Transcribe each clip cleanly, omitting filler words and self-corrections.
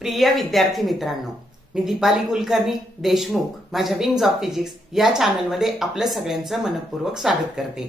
प्रिय विद्यार्थी मित्रांनो, मी दीपाली कुलकर्णी देशमुख माझ्या विंग्स ऑफ फिजिक्स या चॅनलमध्ये आपलं सगळ्यांचं मनपूर्वक स्वागत करते।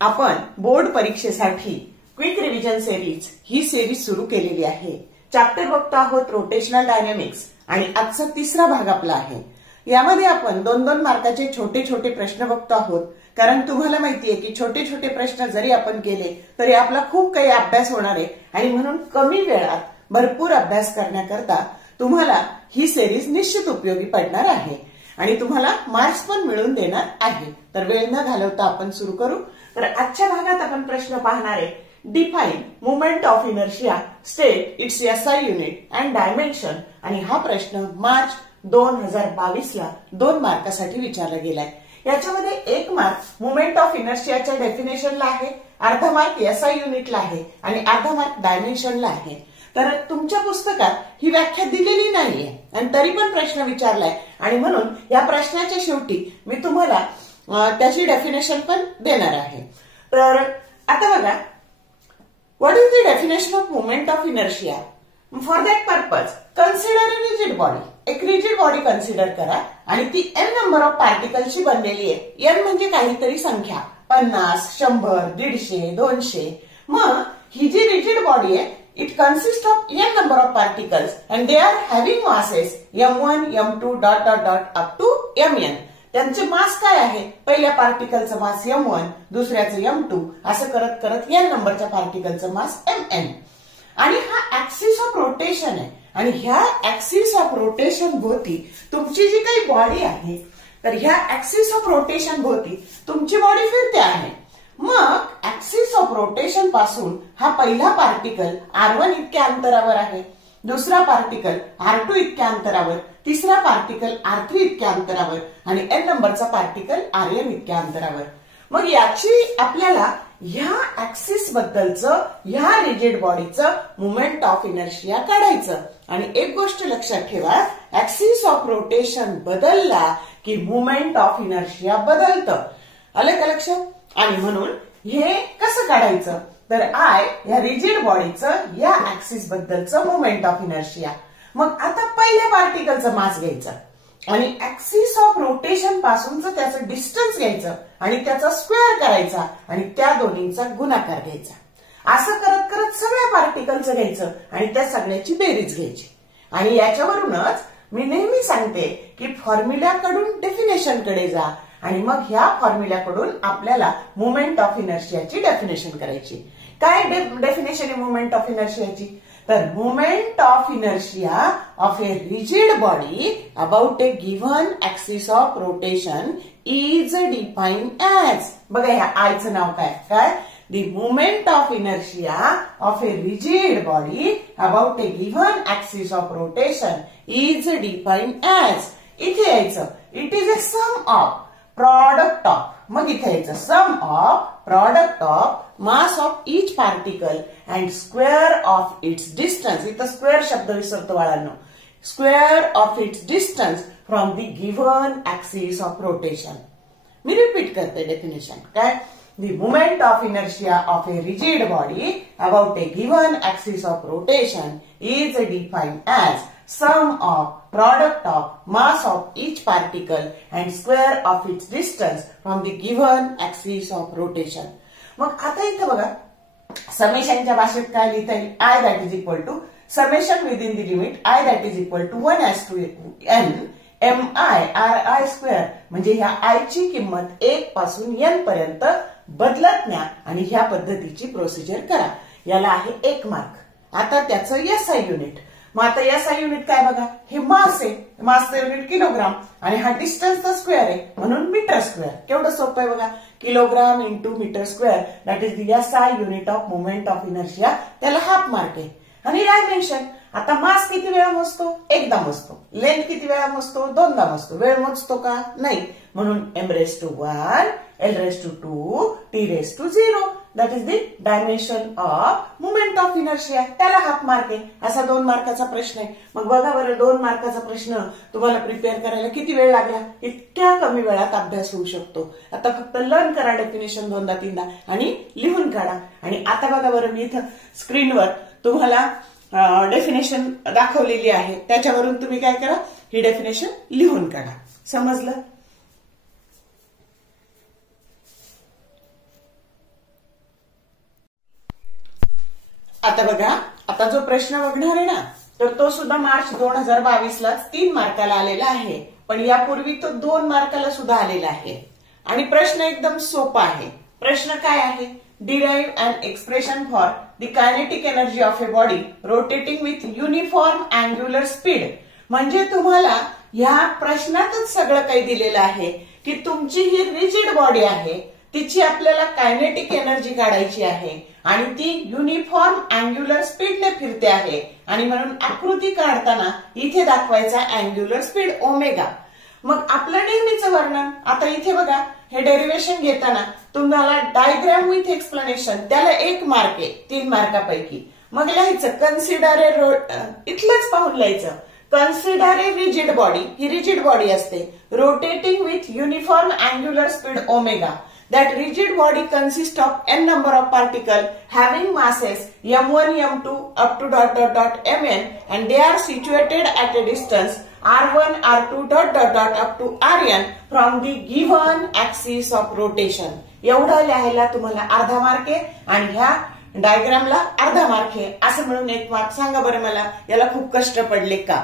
आपण बोर्ड परीक्षेसाठी क्विक रिव्हिजन सिरीज ही सिरीज सुरू केलेली आहे। चॅप्टर बघतो आहोत रोटेशनल डायनॅमिक्स आणि आजचा तिसरा भाग आपला आहे। यामध्ये आपण 2-2 मार्काचे छोटे छोटे प्रश्न बघतो आहोत, कारण तुम्हाला माहितीये की छोटे छोटे प्रश्न जरी आपण केले तरी आपला खूप काही अभ्यास होणार आहे आणि म्हणून कमी वेळात भरपूर अभ्यास करण्याकरता तुम्हाला ही सिरीज निश्चित उपयोगी पडणार आहे आणि तुम्हाला मार्क्स पण मिळवून देणार आहे। तर वेळ न घालवता आपण सुरू करू। तर आजच्या भागात आपण प्रश्न पाहणार आहे, define moment of inertia, state its SI unit and dimension. आणि हा प्रश्न मार्च 2022 ला 2 मार्कासाठी विचारला गेलाय। याच्यामध्ये 1 मार्क मोमेंट ऑफ इनर्शियाच्या डेफिनेशनला आहे, अर्धा मार्क एसआय युनिटला आहे आणि अर्धा मार्क डायमेन्शनला आहे। तर तुमच्या पुस्तकात ही व्याख्या दिलेली नाहीये आणि तरी पण प्रश्न विचारलाय आणि म्हणून या प्रश्नाच्या शेवटी मी तुम्हाला त्याची डेफिनेशन पण देणार आहे। तर आता बघा, what is the definition of moment of inertia? For that purpose consider a rigid body. एक रिजिड बॉडी कन्सिडर करा आणि ती n नंबर ऑफ पार्टिकल्सची बनलेली आहे। n म्हणजे काहीतरी संख्या, 50, 100, 150, 200। मग ही जी रिजिड बॉडी आहे, it consists of n number of particles and they are having masses m1, m2 dot dot dot up to mn। त्यांचे मास काय आहे? पहिल्या पार्टिकलचं मास m1, दुसऱ्याचं m2, असं करत करत n नंबरच्या पार्टिकलचं मास mn। आणि हा ऍक्सिस ऑफ रोटेशन आहे आणि ह्या ऍक्सिस ऑफ रोटेशन भोवती तुमची जी काही बॉडी आहे, तर ह्या ऍक्सिस ऑफ रोटेशन भोवती तुमची बॉडी फिरते आहे। मग ऍक्सिस ऑफ रोटेशन पासून हा पहिला पार्टिकल r1 इतक्या अंतरावर आहे, दुसरा पार्टिकल r2 इतक्या अंतरावर, तिसरा पार्टिकल r3 इतक्या अंतरावर आणि n नंबरचा पार्टिकल rn इतक्या अंतरावर। मग याची आपल्याला ह्या ऍक्सिस बद्दलचं, ह्या रिजिड बॉडीचं मोमेंट ऑफ इनर्शिया काढायचं। आणि एक गोष्ट लक्षात ठेवा, ऍक्सिस ऑफ रोटेशन बदलला की मोमेंट ऑफ इनर्शिया बदलतं। आलं का लक्षात? आणि म्हणून हे कसं काढायचं? तर आय या रिजिड बॉडीचं या ऍक्सिस बद्दलचं मोमेंट ऑफ इनर्शिया। मग आता पहिल्या पार्टिकलचं मास घ्यायचं आणि ऍक्सिस ऑफ रोटेशन पासूनच त्याचं डिस्टन्स घ्यायचं आणि त्याचा स्क्वेअर करायचा आणि त्या दोन्हींचा गुणाकार घ्यायचा। असं करत करत सगळ्या पार्टिकलचं घ्यायचं आणि त्या सगळ्याची बेरीज घ्यायची। आणि याच्यावरूनच मी नेहमी सांगते की फॉर्म्युल्याकडून डेफिनेशनकडे जा आणि मग ह्या फॉर्म्युल्याकडून आपल्याला मोमेंट ऑफ इनर्शियाची डेफिनेशन करायची। काय डेफिनेशन आहे मोमेंट ऑफ इनर्शियाची? तर moment of inertia of a rigid body about a given axis of rotation is defined as, बघा ह्या आयचं नाव काय? काय? The moment of inertia of a rigid body about a given axis of rotation is defined as, इथे यायचं, it is a sum of product of, मग इथे यायचं sum of product of mass of each particle and square of its distance। इथं square शब्द विसरतो बाळांनो, square of its distance from the given axis of rotation। Me repeat करते definition, काय? The moment of inertia of a rigid body about a given axis of rotation is defined as sum of product of mass of each particle and square of its distance from the given axis of rotation। मग आता इथं बघा, समेशनच्या भाषेत काय लिहिता येईल? I that is equal to summation within the limit I that is equal to 1 as to n mi ri square। म्हणजे ह्या I ची किंमत 1 पासून n पर्यंत बदलत न्या आणि ह्या पद्धतीची प्रोसिजर करा। याला आहे 1 मार्क। आता त्याचं एसआय युनिट, मग आता एसआय युनिट काय बघा, हे मास आहे, मासचं युनिट किलोग्राम आणि हा डिस्टन्सचा स्क्वेअर आहे म्हणून मीटर स्क्वेअर। केवढं सोपं आहे बघा, kilogram into metre square that is the SI unit of moment of inertia, त्याला हाफ मार्क आहे। आणि डायमेन्शन, आता मास किती वेळा मोजतो? एकदा मोजतो। लेंथ किती वेळा मोजतो? 2दा मोजतो। वेळ मोजतो का? नाही, म्हणून m raised to 1, l raised to 2, t raised to 0। That is the dimension of moment of inertia, त्याला हाफ मार्क आहे. असा 2 मार्काचा प्रश्न आहे. मग बघा बरं, 2 मार्काचा प्रश्न तुम्हाला प्रिपेअर करायला किती वेळ लागला? इतक्या कमी वेळात अभ्यास होऊ शकतो. आता फक्त लर्न करा डेफिनेशन 2दा-3दा आणि लिहून काढा. आणि आता बघा बरं, मी इथं स्क्रीनवर तुम्हाला डेफिनेशन दाखवलेली आहे, त्याच्यावरून तुम्ही काय करा, ही डेफिनेशन लिहून काढा. समजलं? आता बघा, आता जो प्रश्न बघणार आहे ना, तर तो सुद्धा मार्च 2022ला 3 मार्काला आलेला आहे. पण यापूर्वी तो 2 मार्काला सुद्धा आलेला आहे. आणि प्रश्न एकदम सोपा आहे. प्रश्न काय आहे? Derive an expression for the kinetic energy of a body rotating with uniform angular speed. म्हणजे तुम्हाला ह्या प्रश्नातच सगळं काही दिलेलं आहे की तुमची ही रिजिड बॉडी आहे, तिची आपल्याला कायनेटिक एनर्जी काढायची आहे आणि ती युनिफॉर्म अँग्युलर स्पीडने फिरते आहे. आणि म्हणून आकृती काढताना इथे दाखवायचा अँग्युलर स्पीड ओमेगा. मग आपलं नेहमीचं वर्णन, आता इथे बघा, हे डेरिव्हेशन घेताना तुम्हाला डायग्राम विथ एक्सप्लेनेशन, त्याला 1 मार्क आहे 3 मार्कापैकी. मग लिहायचं कन्सिडर ए इथलंच पाहून लिहायचं, कन्सिडर ए रिजिड बॉडी. ही रिजिड बॉडी असते, rotating with uniform angular speed omega. That rigid body consists of n number of particles having masses m1, m2 up to ... mn, and they are situated at a distance r1, r2 ... up to rn from the given axis of rotation. एवढं लिहायला तुम्हाला अर्धा mark आहे आणि ह्या डायग्रामला अर्धा mark आहे. असं म्हणून 1 मार्क. सांगा बरं मला, याला खूप कष्ट पडले का?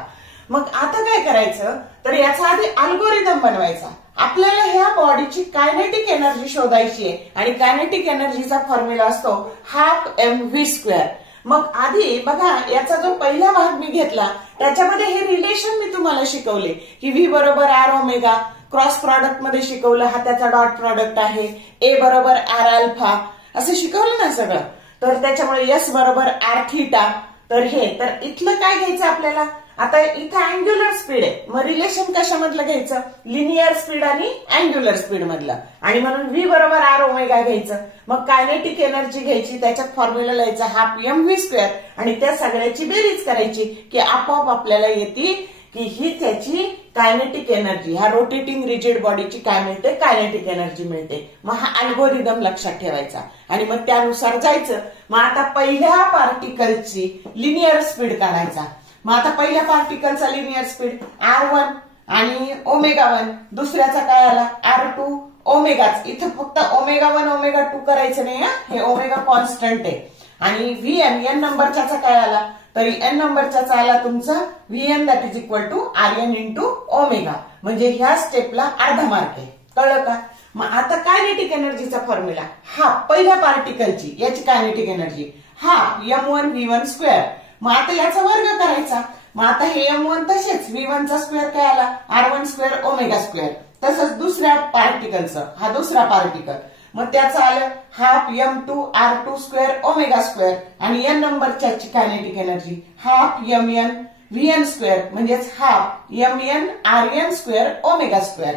मग आता काय करायचं, तर याचा आधी अल्गोरिदम बनवायचा. आपल्याला ह्या बॉडीची कायनेटिक एनर्जी शोधायची आहे आणि कायनेटिक एनर्जीचा फॉर्म्युला असतो ½ mv². मग आधी बघा, याचा जो पहिला भाग मी घेतला त्याच्यामध्ये हे रिलेशन मी तुम्हाला शिकवले की v बरोबर r ओमेगा, क्रॉस प्रॉडक्ट मध्ये शिकवलं, हा त्याचा डॉट प्रॉडक्ट आहे, a बरोबर r अल्फा, असं शिकवलं ना सगळं. तर त्याच्यामुळे s बरोबर r थीटा. तर हे, तर इथलं काय घ्यायचं आपल्याला? आता इथं अँग्युलर स्पीड आहे, मग रिलेशन कशामधलं घ्यायचं? लिनियर स्पीड आणि अँग्युलर स्पीड मधलं. आणि म्हणून v बरोबर r ओमेगा घ्यायचं. मग कायनेटिक एनर्जी घ्यायची, त्याच्यात फॉर्म्युला लिहायचा ½ आणि त्या सगळ्याची बेरीज करायची की आपोआप आपल्याला येते की ही त्याची कायनेटिक एनर्जी, ह्या रोटेटिंग रिजिड बॉडीची काय मिळते? कायनेटिक एनर्जी मिळते. मग हा अल्गोरिदम लक्षात ठेवायचा आणि मग त्यानुसार जायचं. मग आता पहिल्या पार्टिकलची लिनियर स्पीड काढायचा. मग आता पहिल्या पार्टिकलचा लिनियर स्पीड r1 आणि ω1, दुसऱ्याचा काय आला? r2 ओमेगाच. इथं फक्त ω1 ω2 करायचं नाही, हे ओमेगा कॉन्स्टंट आहे. आणि vn n नंबरचा काय आला? तर n नंबरचा आला तुमचा vn that is equal to rn into omega. म्हणजे ह्या स्टेपला अर्धा मार्क आहे. कळलं का? मग आता कायनेटिक एनर्जीचा फॉर्म्युला, हा पहिल्या पार्टिकलची याची कायनेटिक एनर्जी, हा m1v1². मग आता याचा वर्ग करायचा. मग आता हे m1 तसेच, v1 चा स्क्वेअर काय आला? r1² ओमेगा². तसंच दुसऱ्या पार्टिकलचं, हा दुसरा पार्टिकल, मग त्याचं आलं ½ m2 r2² ओमेगा² आणि n नंबरच्या कायनेटिक एनर्जी ½ mn vn², म्हणजेच ½ mn rn² ओमेगा².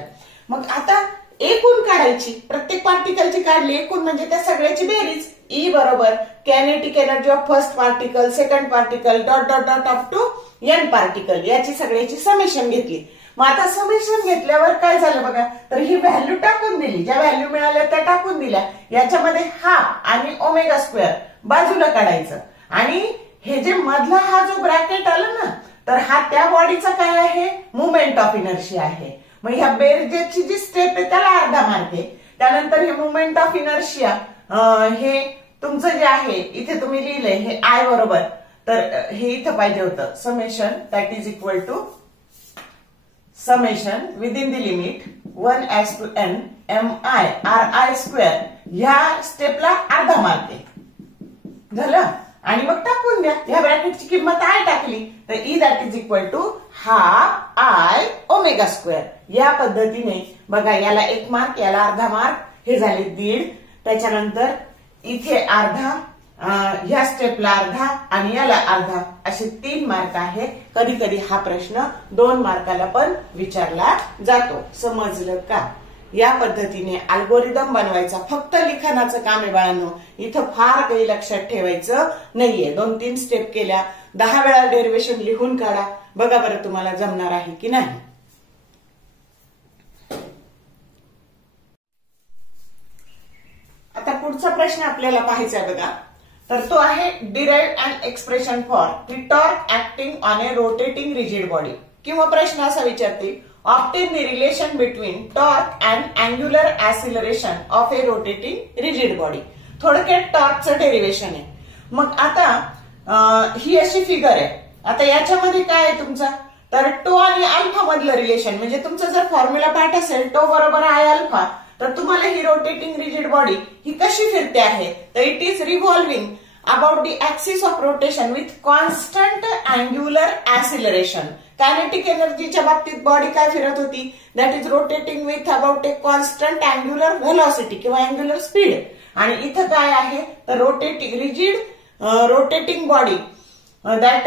मग आता एकूण काढायची, प्रत्येक पार्टिकलची काढली एकूण, म्हणजे त्या सगळ्याची बेरीज. E बरोबर kinetic energy of first particle, second particle, ... up to n particle, याची सगळ्याची समेशन घेतली. मग आता समेशन घेतल्यावर काय झालं बघा, तर ही व्हॅल्यू टाकून दिली, ज्या व्हॅल्यू मिळाल्या त्या टाकून दिल्या. याच्यामध्ये ½ आणि ओमेगा² बाजूला काढायचं. आणि हे जे मधला हा जो ब्रॅकेट आला ना, तर हा त्या बॉडीचा काय आहे? मुवमेंट ऑफ इनर्शिया आहे. मग ह्या बेरजेची जी स्टेप आहे त्याला अर्धा मार्क आहे. त्यानंतर हे मुवमेंट ऑफ इनर्शिया, हे तुमचं जे आहे इथे तुम्ही लिहिलंय हे I बरोबर, तर हे इथं पाहिजे होतं summation that is equal to summation within the limit 1/n mi ri². ह्या स्टेपला अर्धा मार्क आहे. झालं? आणि मग टाकून द्या, ह्या ब्रॅकेटची किंमत I टाकली तर E that is equal to ½ I omega. या पद्धतीने बघा, याला 1 मार्क, याला अर्धा मार्क, हे झाले 1.5. त्याच्यानंतर इथे अर्धा, ह्या स्टेपला अर्धा आणि याला अर्धा, असे 3 मार्क आहे. कधी कधी हा प्रश्न 2 मार्काला पण विचारला जातो. समजलं का? या पद्धतीने अल्गोरिदम बनवायचा. फक्त लिखाणाचं काम आहे बाळांनो, इथं फार काही लक्षात ठेवायचं नाहीये. 2-3 स्टेप केल्या, 10 वेळा डेरिव्हेशन लिहून काढा, बघा बरं तुम्हाला जमणार आहे की नाही. आता पुढचा प्रश्न आपल्याला पाहायचा आहे बघा. तर तो आहे derive an expression for the torque acting on a rotating rigid body. किंवा प्रश्न असा विचारते, obtain the relation between torque and angular acceleration of a rotating rigid body. थोडक्यात टॉर्कचं डेरिव्हेशन आहे. मग आता ही अशी फिगर आहे. आता याच्यामध्ये काय आहे तुमचा, तर टो आणि अल्फा मधलं रिलेशन, म्हणजे तुमचा जर फॉर्म्युला पाठ असेल टो बरोबर आय अल्फा, तर तुम्हाला ही रोटेटिंग रिजिड बॉडी ही कशी फिरते आहे, तर it is revolving about the axis of rotation with constant angular acceleration. Kinetic एनर्जीच्या बाबतीत बॉडी काय फिरत होती, that is rotating with about a constant angular velocity किंवा अँग्युलर स्पीड. आणि इथं काय आहे, तर rotating rigid rotating body that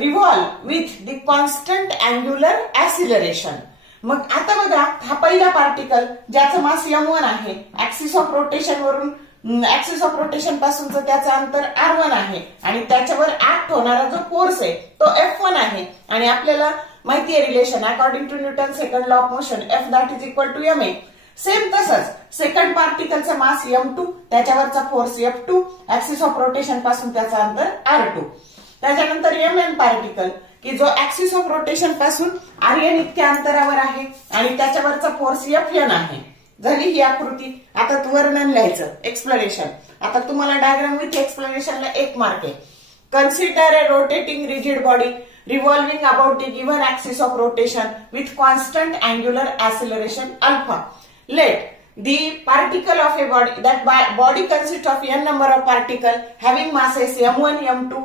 revolve with the constant angular acceleration. मग आता बघा, हा पहिला पार्टिकल ज्याचं मास m1 आहे, ऍक्सिस ऑफ रोटेशन वरून ऍक्सिस ऑफ रोटेशन पासूनच त्याचं अंतर r1 आहे आणि त्याच्यावर ऍक्ट होणारा जो फोर्स आहे तो F1 आहे. आणि आपल्याला माहिती आहे relation according to Newton second law of motion F that is equal to ma. Same तसंच सेकंड पार्टिकलचा मास m2, त्याच्यावरचा force F2, axis of rotation पासून त्याचं अंतर r2. त्याच्यानंतर mn पार्टिकल की जो ऍक्सिस ऑफ रोटेशन पासून rn इतक्या अंतरावर आहे आणि त्याच्यावरचा फोर्स Fn आहे. झाली ही आकृती. आता वर्णन लिहायचं, एक्सप्लेनेशन. आता तुम्हाला डायग्राम विथ एक्सप्लेनेशनला 1 मार्क आहे. Consider A rotating rigid body revolving about the given axis of rotation with constant angular acceleration alpha. Let the particle of a body, that body consists of n number of particles having masses m1, m2,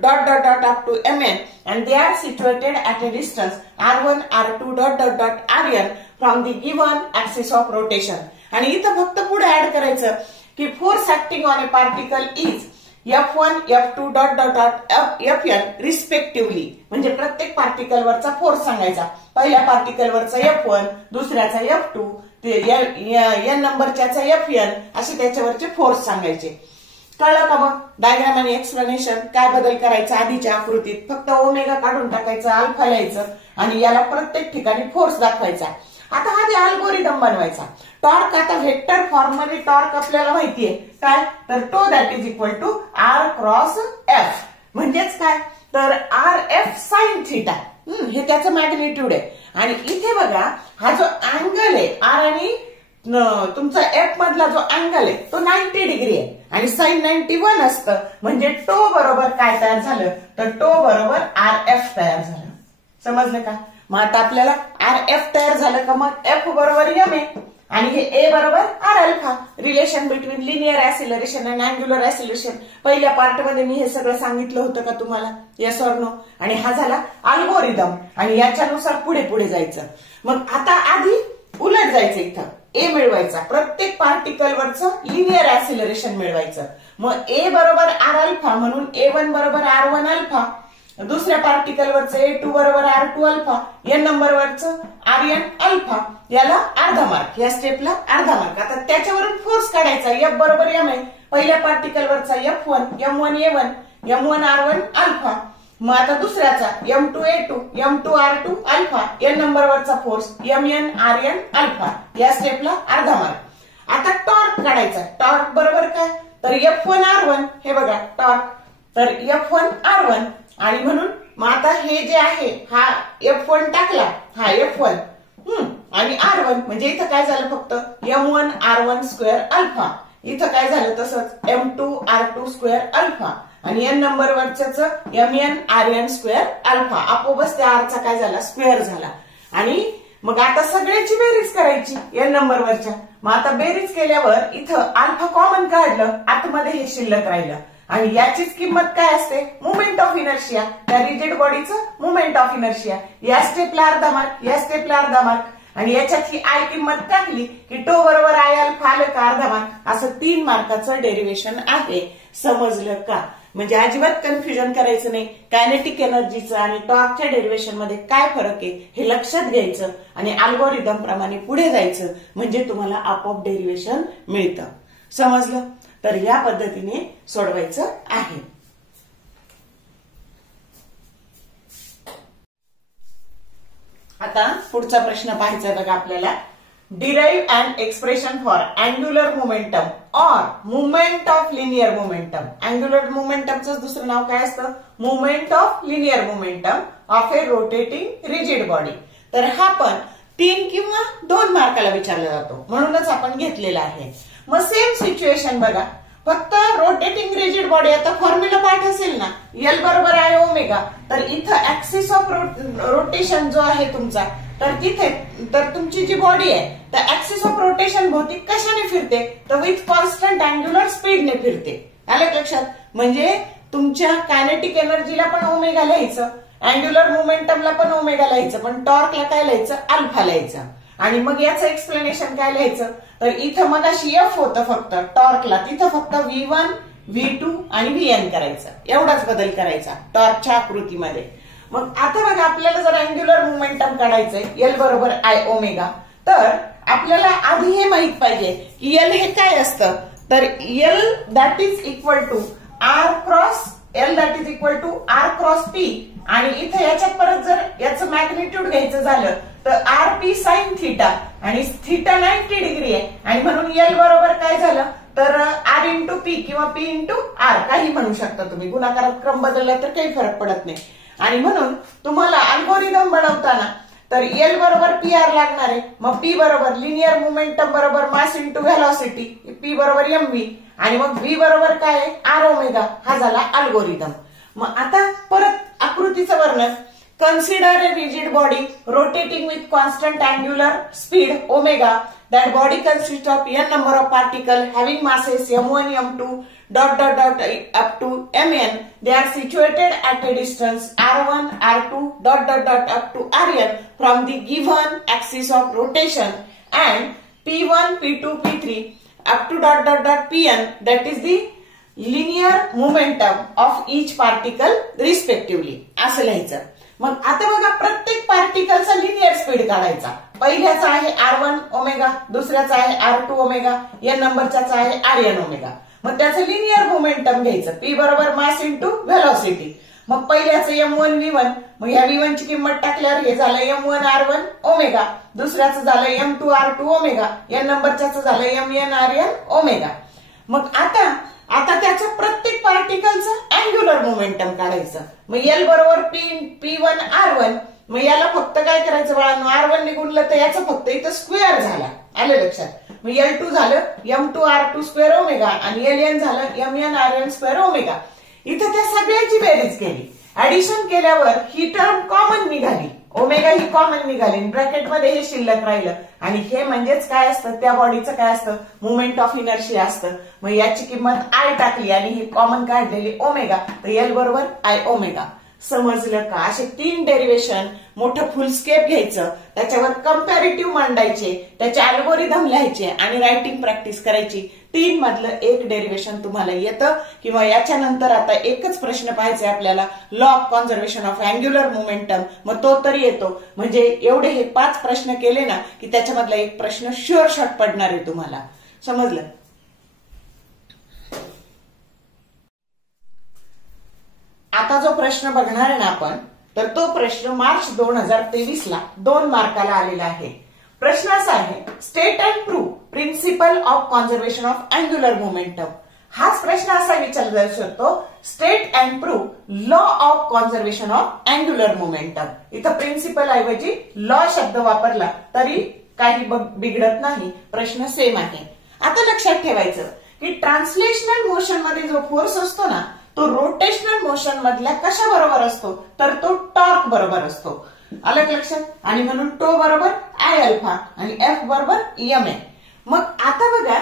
dot dot dot up to mn, and they are situated at a distance r1, r2, dot dot dot rn from the given axis of rotation. आणि इथं फक्त पुढे add करायचं की force acting on A particle is F1, F2, dot dot dot Fn respectively. म्हणजे प्रत्येक particle वरचा force सांगायचा. पहिल्या पार्टिकल वरचा F1, दुसऱ्याचा F2, n नंबरच्याचा Fn, असे त्याच्यावरचे फोर्स सांगायचे. कळलं का मग डायग्राम आणि एक्सप्लेनेशन. काय बदल करायचा, आधीच्या आकृतीत फक्त ओमेगा काढून टाकायचं, अल्फा लिहायचं आणि याला प्रत्येक ठिकाणी फोर्स दाखवायचा. आता हा अल्गोरिदम बनवायचा. टॉर्क, आता व्हेक्टर फॉर्म मध्ये टॉर्क आपल्याला माहितीये काय, तर tau that is equal to r cross f. म्हणजेच काय, तर rf साइन थिटा, हे त्याचं मॅग्निट्यूड आहे. आणि इथे बघा हा जो अँगल आहे r आणि तुमचा f मधला जो अँगल आहे तो 90 डिग्री आहे आणि साइन 91 असतं. म्हणजे टो बरोबर काय तयार झालं, तर टो बरोबर rf तयार झालं. समजलं का. मग आता आपल्याला rf तयार झालं का, मग f बरोबर m आहे आणि हे a बरोबर r alpha. Relation between linear ऍसिलरेशन आणि अँग्युलर ऍसिलरेशन पहिल्या पार्ट मध्ये मी हे सगळं सांगितलं होतं का तुम्हाला, येस ऑर नो. आणि हा झाला अल्गोरिदम आणि याच्यानुसार पुढे पुढे जायचं. मग आता आधी उलट जायचं, इथं a मिळवायचा, प्रत्येक पार्टिकल वरचं लिनियर ऍसिलरेशन मिळवायचं. मग a बरोबर r अल्फा म्हणून a1 बरोबर r1 अल्फा, दुसऱ्या पार्टिकल वरचं A2 बरोबर R2 अल्फा, n नंबर वरचं Rn अल्फा, याला अर्धा मार्क, या स्टेपला अर्धा मार्क. आता त्याच्यावरून फोर्स काढायचा. F बरोबर m आहे, पहिल्या पार्टिकल वरचा F1, m1 A1, m1 R1 alpha. मग आता दुसऱ्याचा m2 A2, m2 R2 alpha, n number वरचा फोर्स mn Rn अल्फा, या स्टेपला अर्धा मार्क. आता टॉर्क काढायचा. टॉर्क बरोबर काय, तर F1 R1, हे बघा टॉर्क, तर F1 R1. आणि म्हणून मग आता हे जे आहे हा F1 टाकला, हा F1 आणि R1, म्हणजे इथं काय झालं फक्त m1 R1 स्क्वेअर अल्फा. इथं काय झालं तसंच m2 R2 स्क्वेअर अल्फा आणि n नंबर वरच्याच mn Rn स्क्वेअर अल्फा. आपोआपच त्या r चा काय झाला, स्क्वेअर झाला. आणि मग आता सगळ्याची बेरीज करायची n नंबर वरच्या. मग आता बेरीज केल्यावर इथं अल्फा कॉमन काढलं, आतमध्ये हे शिल्लक राहिलं आणि याचीच किंमत काय असते, मुवमेंट ऑफ इनर्शिया. त्या रिजिड बॉडीचं मुवमेंट ऑफ इनर्शिया. या स्टेपला अर्धा मार्क, या स्टेपला अर्धा मार्क. आणि याच्यात ही आय किंमत टाकली की टो बरोबर आय अल्फा आलं का अर्धा मार्क. असं 3 मार्काचं डेरिव्हेशन आहे. समजलं का. म्हणजे अजिबात कन्फ्युजन करायचं नाही. कायनेटिक एनर्जीचं आणि टॉर्कच्या डेरिव्हेशन मध्ये काय फरक आहे हे लक्षात घ्यायचं आणि अल्गोरिदम प्रमाणे पुढे जायचं, म्हणजे तुम्हाला आपोआप डेरिव्हेशन मिळतं. समजलं? तर या पद्धतीने सोडवायचं आहे. आता पुढचा प्रश्न पाहायचा बघा आपल्याला. Derive an expression for angular momentum or movement of linear momentum. Angular मोमेंटमचं दुसरं नाव काय असतं? Movement of linear momentum of a rotating rigid body. तर हा पण 3 किंवा 2 मार्काला विचारला जातो, म्हणूनच आपण घेतलेला आहे. मग सेम सिच्युएशन बघा, फक्त रोटेटिंग रिजिड बॉडी. आता फॉर्म्युला पाठ असेल ना, एल बरोबर आहे ओमेगा. तर इथं ऍक्सिस ऑफ रोटेशन जो आहे तुमचा, तर तिथे तर तुमची जी बॉडी आहे तर ऍक्सिस ऑफ रोटेशन भोवती कशाने फिरते? तर विथ कॉन्स्टंट अँग्युलर स्पीडने फिरते. आलं लक्षात? म्हणजे तुमच्या कायनेटिक एनर्जीला पण ओमेगा लिहायचं, अँग्युलर मोमेंटमला पण ओमेगा लिहायचं, पण टॉर्कला काय लिहायचं? अल्फा लिहायचं. आणि मग याचं एक्सप्लेनेशन काय लिहायचं? तर इथं मग अशी एफ होतं फक्त टॉर्कला, तिथं फक्त V1 V2 आणि Vn करायचं, एवढाच बदल करायचा टॉर्कच्या आकृतीमध्ये. मग आता बघा, आपल्याला जर अँग्युलर मोमेंटम काढायचंय एल बरोबर आय ओमेगा, तर आपल्याला आधी हे माहित पाहिजे की एल हे काय असतं. तर L that is equal to R cross L that is equal to R cross P. आणि इथे याच्यात परत जर याचं मॅग्निट्यूड घ्यायचं झालं तर आर पी साइन थिटा, आणि थिटा 90 डिग्री आहे, आणि म्हणून एल बरोबर काय झालं तर आर इंटू पी किंवा पी इंटू आर, काही म्हणू शकता तुम्ही. गुणाकारात क्रम बदलला तर काही फरक पडत नाही. आणि म्हणून तुम्हाला अल्गोरिदम बनवताना तर एल बरोबर पी आर लागणार आहे. मग पी बरोबर लिनियर मोमेंटम बरोबर मास इंटू व्हेलॉसिटी, पी बरोबर एम व्ही, आणि मग व्ही बरोबर काय आहे? R omega. हा झाला अल्गोरिदम. मग आता परत आकृतीचं वर्णन. Consider a rigid body rotating with constant angular speed omega. That body consists of n number of particles having masses m1, m2, dot dot dot up to mn. They are situated at a distance r1, r2, dot dot dot up to rn from the given axis of rotation, and p1, p2, p3 up to dot dot dot pn. That is the linear momentum of each particle respectively. असं लिहायचं. मग आता बघा, प्रत्येक पार्टिकलचा linear speed काढायचा. पहिल्याचा आहे R1 omega, दुसऱ्याचा आहे R2 ओमेगा, या नंबरचाच आहे Rn ओमेगा. मग त्याचं लिनियर मोमेंटम घ्यायचं. P बरोबर मास इंटू व्हेलॉसिटी. मग पहिल्याचं M1 V1, मग या V1 ची किंमत टाकल्यावर हे झालं M1 R1 ओमेगा, दुसऱ्याचं झालं M2 R2 ओमेगा, या नंबरच्याच झालं Mn Rn ओमेगा. मग आता त्याचं प्रत्येक पार्टिकलचं अँग्युलर मोमेंटम काढायचं. मग एल बरोबर P1 R1. मग याला फक्त काय करायचं बाळांनो, R1 ने गुणलं तर याचं फक्त इथं स्क्वेअर झाला. आलं लक्षात? मग L2 झालं M2 R2 स्क्वेअर ओमेगा, आणि Ln झालं Mn Rn स्क्वेअर ओमेगा. इथं त्या सगळ्याची बेरीज केली, ऍडिशन केल्यावर ही टर्म कॉमन निघाली, ओमेगा ही कॉमन निघाली, ब्रॅकेटमध्ये हे शिल्लक राहिलं. आणि हे म्हणजेच काय असतं, त्या बॉडीचं काय असतं? मुवमेंट ऑफ इनर्शिया असतं. मग याची किंमत आय टाकली आणि ही कॉमन काढलेली ओमेगा, तर एल बरोबर आय ओमेगा. समजलं का? असे 3 डेरिव्हेशन, मोठं फुलस्केप घ्यायचं, त्याच्यावर कंपॅरेटिव्ह मांडायचे, त्याचे अल्गोरिदम लिहायचे आणि रायटिंग प्रॅक्टिस करायची. 3 मधलं एक डेरिव्हेशन तुम्हाला येतं. किंवा याच्यानंतर आता एकच प्रश्न पाहायचा आपल्याला, law of conservation of angular momentum, मग तो तरी येतो. म्हणजे एवढे हे 5 प्रश्न केले ना की त्याच्यामधला एक प्रश्न शुअर शॉट पडणार आहे तुम्हाला. समजलं? आता जो प्रश्न बघणार आहे ना आपण, तर तो प्रश्न मार्च 2023 ला 2 मार्काला आलेला आहे. प्रश्न असा आहे, state and prove principle of conservation of angular momentum. हाच प्रश्न असा विचारला जाऊ शकतो, state and prove law of conservation of angular momentum. इथं प्रिन्सिपल ऐवजी लॉ शब्द वापरला तरी काही बिघडत नाही, प्रश्न सेम आहे. आता लक्षात ठेवायचं की ट्रान्सलेशनल मोशन मध्ये जो फोर्स असतो ना, तो रोटेशनल मोशन मधल्या कशा बरोबर असतो, तर तो टॉर्क बरोबर असतो. आलं लक्षात? आणि म्हणून टो बरोबर आय अल्फा आणि एफ बरोबर एम ए. मग आता बघा,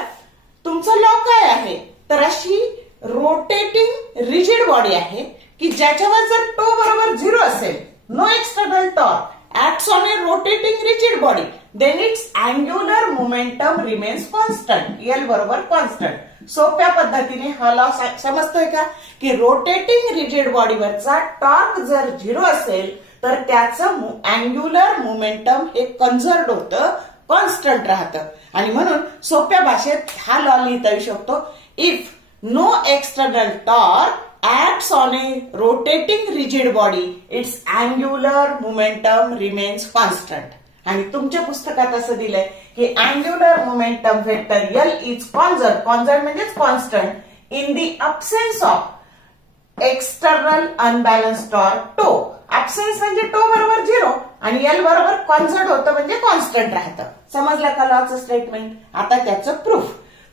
तुमचा लॉ काय आहे, तर अशी रोटेटिंग रिजिड बॉडी आहे की ज्याच्यावर जर टो बरोबर 0 असेल, no external torque acts on a rotating rigid body, then its angular momentum remains constant. L बरोबर कॉन्स्टंट. सोप्या पद्धतीने हा लॉ समजतोय का की रोटेटिंग रिजिड बॉडीवरचा टॉर्क जर 0 असेल तर त्याचं अँग्युलर मोमेंटम हे कन्झर्व्ड होतं, कॉन्स्टंट राहतं. आणि म्हणून सोप्या भाषेत हा लॉ लिहिता येऊ शकतो. If no external torque acts on a rotating rigid body, its angular momentum remains constant. आणि तुमच्या पुस्तकात असं दिलंय की angular momentum vector L is conserved म्हणजेच constant in the absence of external unbalance torque tau. Absence म्हणजे tau बरोबर 0 आणि L बरोबर कॉन्झर्व्ड होतं म्हणजे कॉन्स्टंट राहतं. समजलं का लॉचं स्टेटमेंट? आता त्याचं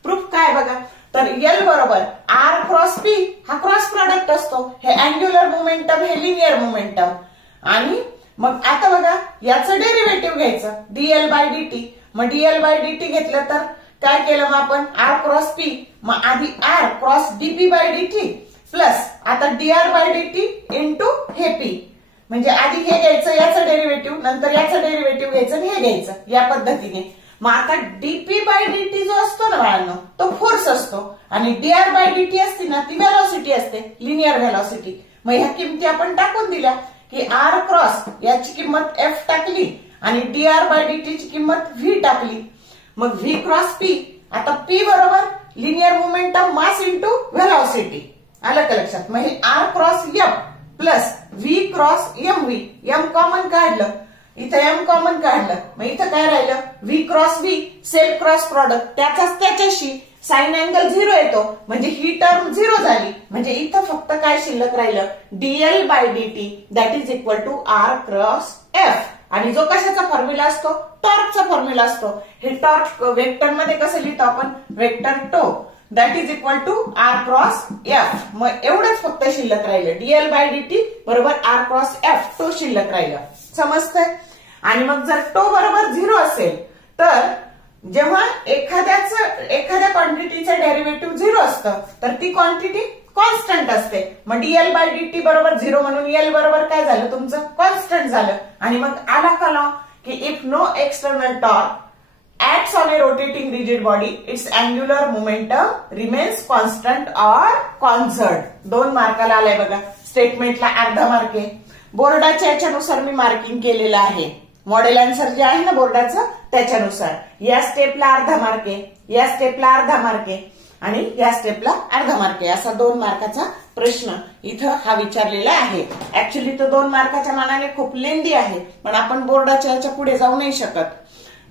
प्रूफ काय बघा. तर L बरोबर R क्रॉस P हा क्रॉस प्रोडक्ट असतो. हे अँग्युलर मोमेंटम हे लिनियर मोमेंटम. आणि मग आता बघा याचं डेरिव्हेटिव्ह घ्यायचं dl बाय dt. मग dl बाय dt घेतलं तर काय केलं मग आपण R क्रॉस P. मग आधी R cross dp by dt plus आता dr बाय dt इंटू हे P. म्हणजे आधी हे घ्यायचं याचं डेरिव्हेटिव्ह, नंतर याचं डेरिव्हेटिव्ह घ्यायचं आणि हे घ्यायचं या पद्धतीने. मग आता डीपी बाय डीटी जो असतो ना बाळांनो तो फोर्स असतो आणि डीआर बाय डीटी असते ना ती व्हेलॉसिटी असते, लिनियर व्हेलॉसिटी. मग ह्या किमती आपण टाकून दिल्या की आर क्रॉस याची किंमत एफ टाकली आणि डीआर बाय डीटी ची किंमत व्ही टाकली. मग व्ही क्रॉस पी. आता पी बरोबर linear momentum mass into velocity. आलं का लक्षात? मग हे R cross F plus V cross M V. M common काढलं, इथं एम कॉमन काढलं, मग इथं काय राहिलं V cross V self cross product त्याचाच त्याच्याशी साइन अँगल 0 येतो म्हणजे ही टर्म 0 झाली. म्हणजे इथं फक्त काय शिल्लक राहिलं D L by D T that is equal to R cross F. आणि जो कशाचा फॉर्म्युला असतो टॉर्कचा फॉर्म्युला असतो. हे टॉर्क वेक्टर मध्ये कसं लिहितो आपण vector tau that is equal to R cross F. मग एवढंच फक्त शिल्लक राहिलं डीएल बाय डीटी बरोबर आर क्रॉस एफ टो शिल्लक राहिलं. समजतंय? आणि मग जर टो बरोबर 0 असेल तर जेव्हा एखाद्या क्वांटिटीचं डेरिव्हेटिव्ह 0 असतं तर ती क्वांटिटी कॉन्स्टंट असते. मग डीएल बाय डीटी बरोबर 0 म्हणून एल बरोबर काय झालं तुमचं कॉन्स्टंट झालं. आणि मग आला का लॉ की if no external torque acts on a rotating rigid body, its angular momentum remains constant or conserved. 2 मार्काला आलाय बघा. स्टेटमेंटला अर्धा मार्क आहे. बोर्डाच्या याच्यानुसार मी मार्किंग केलेलं आहे. मॉडेल आन्सर जे आहे ना बोर्डाचं त्याच्यानुसार. या स्टेपला अर्धा मार्क आहे, या स्टेपला अर्धा मार्क आहे आणि या स्टेपला अर्धा मार्क आहे. असा 2 मार्काचा प्रश्न इथं हा विचारलेला आहे. ऍक्च्युली तो 2 मार्काच्या मानाने खूप लेंदी आहे पण आपण बोर्डाच्या याच्या पुढे जाऊ नाही शकत.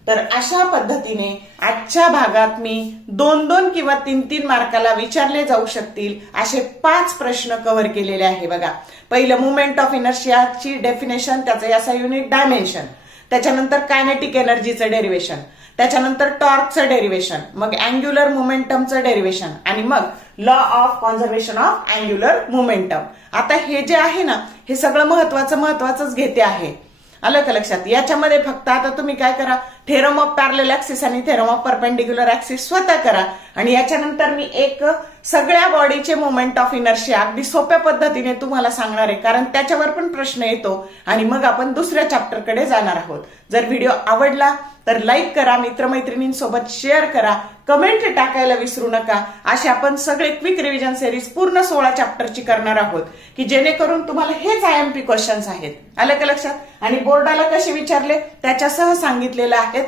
तर अशा पद्धतीने आजच्या भागात मी 2-2 किंवा 3-3 मार्काला विचारले जाऊ शकतील असे 5 प्रश्न कव्हर केलेले आहे बघा. पहिलं मुवमेंट ऑफ इनर्शियाची डेफिनेशन, त्याचं याचा युनिट डायमेन्शन, त्याच्यानंतर कायनेटिक एनर्जीचं डेरिव्हेशन, त्याच्यानंतर टॉर्कचं डेरिव्हेशन, मग अँग्युलर मोमेंटमचं डेरिव्हेशन आणि मग law of conservation of angular momentum. आता हे जे आहे ना हे सगळं महत्वाचंच घेते आहे. आलं का लक्षात? याच्यामध्ये फक्त आता तुम्ही काय करा थेरम ऑफ पॅरलल ऍक्सिस आणि थेरम ऑफ परपेंडिक्युलर ऍक्सिस स्वतः करा आणि याच्यानंतर मी एक सगळ्या बॉडीचे मोमेंट ऑफ इनर्शिया अगदी सोप्या पद्धतीने तुम्हाला सांगणार आहे कारण त्याच्यावर पण प्रश्न येतो आणि मग आपण दुसऱ्या चॅप्टरकडे जाणार आहोत. जर व्हिडिओ आवडला तर लाईक करा, मित्रमैत्रिणींसोबत शेअर करा, कमेंट टाकायला विसरू नका. असे आपण सगळे क्विक रिव्हिजन सिरीज पूर्ण 16 चॅप्टरची करणार आहोत की जेणेकरून तुम्हाला हेच आयएमपी क्वेश्चन्स आहेत. आलं का लक्षात? आणि बोर्डाला कसे विचारले त्याच्यासह सांगितलेलं आहेत.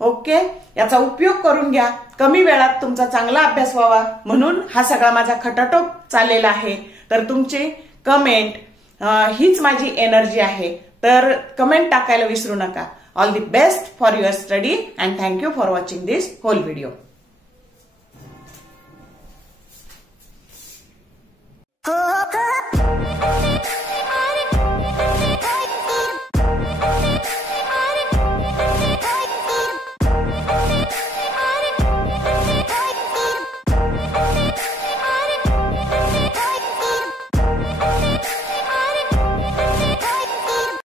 ओके, याचा उपयोग करून घ्या. कमी वेळात तुमचा चांगला अभ्यास व्हावा म्हणून हा सगळा माझा खटाटोप चाललेला आहे. तर तुमची कमेंट हीच माझी एनर्जी आहे. तर कमेंट टाकायला विसरू नका. All the best for your study and thank you for watching this whole video.